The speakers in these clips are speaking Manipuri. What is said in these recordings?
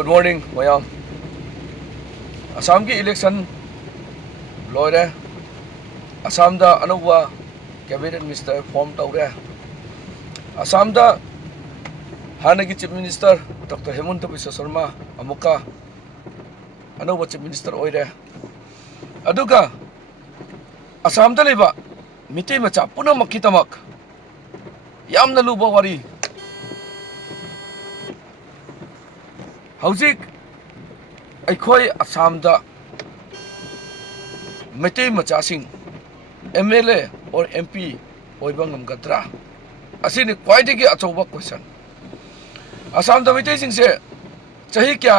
Good morning, Mayam. Assam ki election loire. Assam da anuwa cabinet minister form taure. Assam da hanagi chief minister Dr. Hemanta Biswa Sarma amuka anuwa chief minister oire. Aduga Assam da leba miti macha puna makitamak yamna luba wari. Hauzik अखोई असम मैतै मचासिंग MLA और MP होइबंगमगद्रा असिनि क्वाइदगी अचौबा क्वेश्चन असम मैतै सिंसे चाही क्या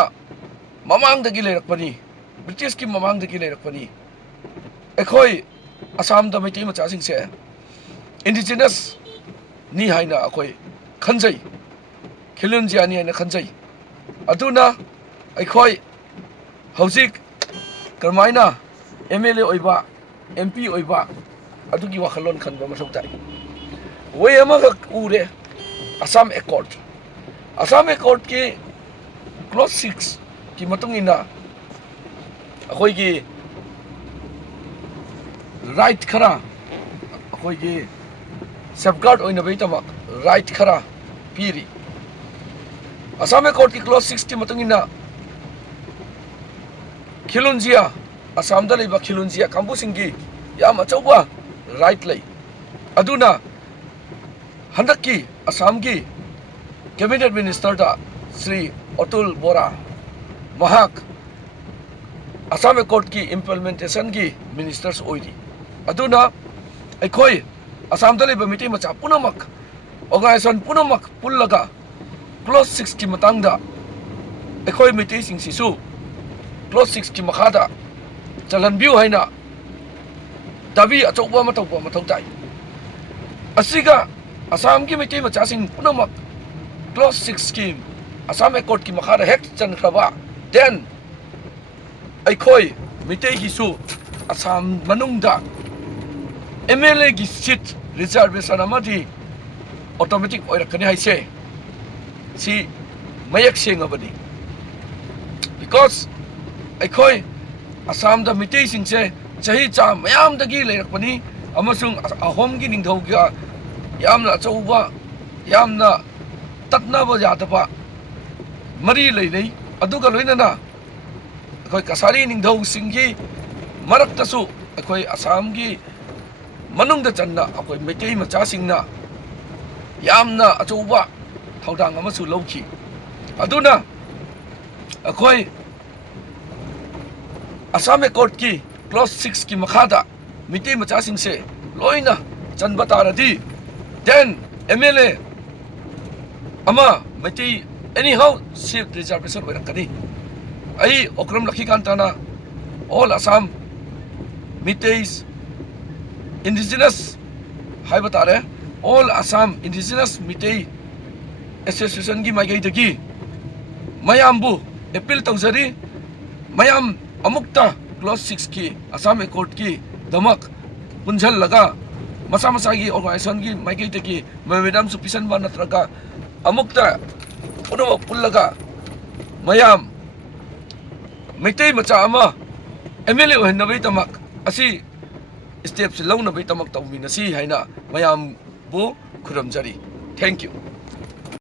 ममांगदगी लेरकपनी ब्रिटिश की ममांगदगी लेरकपनी अखोई असम मैतै मचासिंसे इंडिजिनस नि हाइना अखोई खंजै खिलुनजियानि हाइना खंजै अदुना अखोई हौजिक करमाइना MLA ओइबा MP ओइबा अदुगी वखलोन खनबा मथौ ताई वे अमगक उरे असम एकॉर्ड के क्लॉज 6 की मतुंगिना अखोइगी राइट खरा अखोइगी सेफगार्ड ओइना बेतमक राइट खरा पीरी असम एकॉर्ड की क्लॉज 6 की मतुंगिना खिलुनजिया असम दा लेबा खिलुनजिया कांबु सिंगी याम अचौबा राइट लई अदुना हंदकी असम की कैबिनेट मिनिस्टर दा श्री अतुल बोरा महाक असम एकॉर्ड की इंप्लीमेंटेशन की मिनिस्टर्स ओइरी अदुना अखोई असम दा लेबा मिटी मचा पुनमक ऑर्गेनाइजेशन पुनमक पुल्लगा क्लॉज 6 की मतंगदा अखोई मिटी सिंसिसु क्लॉज 6 की मखादा चलनबियु हैना दाबी अचौबा मथौ ताई असिगा असम की मिटी मचासिंग पुनमक क्लॉज 6 की असम एकॉर्ड की मखादा हेक चनखरबा देन अखोई मिटी गिसु असम मनुंगदा MLA की सीट रिजर्वेशन अमदी ऑटोमेटिक ओइरकनी हाइसे सी मयक सेंगबनी बिकॉज अखोई असम दा मिटी सिंसे चाही चा मयाम दगी लेरकपनी अमसुंग अहोम की निंगथौगा यामना अचौबा यामना तत्नाबा यादबा मरी लेनै अदुगा लोइनना अखोई कसारी निंगथौ सिंगी मरक्तसु अखोई असम की मनुंगदा चन्ना अखोई मिटी मचा सिंगना यामना अचौबा थौदांग अमसु लौखी अदुना अखोई असम एकॉर्ड की क्लॉज 6 की मखादा मिटी मचासिंग से लोइना चनबतारदी देन MLA अमा Meitei anyhow seat reservation ओइरकनी आई ओक्रम लखीकांताना ऑल असम मिटीज इंडिजिनस हाइबतारे all Assam indigenous Meitei association की माइगैदगी मयामबु अपील तौजरी मयाम अमुक्ता क्लॉज 6 की असम एकॉर्ड की दमक पुंजल लगा मसा मसा की ऑर्गेनाइजेशन की माइकई की मैडम सुपिसन बा नत्रगा अमुक्ता पुनो पुल्लगा मयाम मैतै मचा अमा MLA ओहनबई तमक असी स्टेप से लौनबई तमक तौमिनसी हाइना मयाम बु खुरमजरी थैंक यू।